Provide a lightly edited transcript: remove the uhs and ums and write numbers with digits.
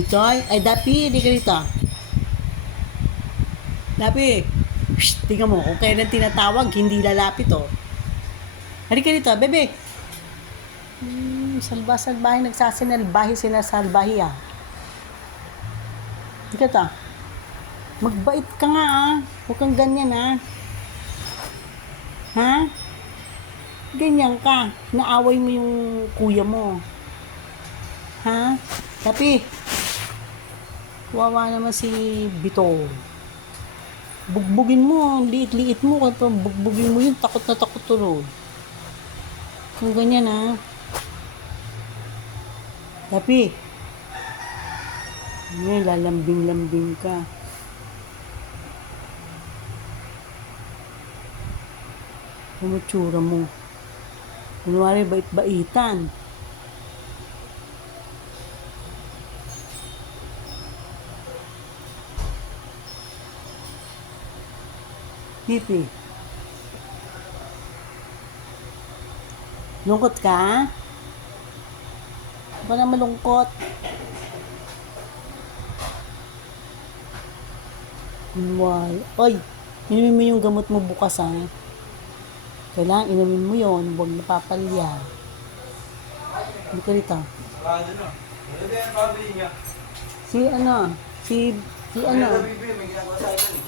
Bitoy? Ay, Dapi, di ka dito. Dapi. Shh, tingnan mo, kung kailan tinatawag, hindi lalapit, oh. Halika dito, bebe. Salba-salbahe, nagsasinalbahe, sinasalbahe, ah. Halika to. Magbait ka nga, ah. Huwag kang ganyan, ah. Ha? Ganyan ka. Naaway mo yung kuya mo. Ha? Tapi, wawa naman si Bito. Bugbugin mo, ang liit-liit mo. Kaya bugbugin mo yun, takot na takot tuloy. Kung ganyan, ha? Tapi, ngayon, lalambing-lambing ka. Ano tsura mo? Kunwari, bait-baitan. Pipi. Lungkot ka? Ba na malungkot? Kunwari. Oy, inumin mo yung gamot mo bukas, ha? Kailangan inumin mo yon, huwag napapalya. Hindi ka rito. Sarado na. Ano ba yung pabili niya? Si ano? Si ano? May ginagawa sa akin.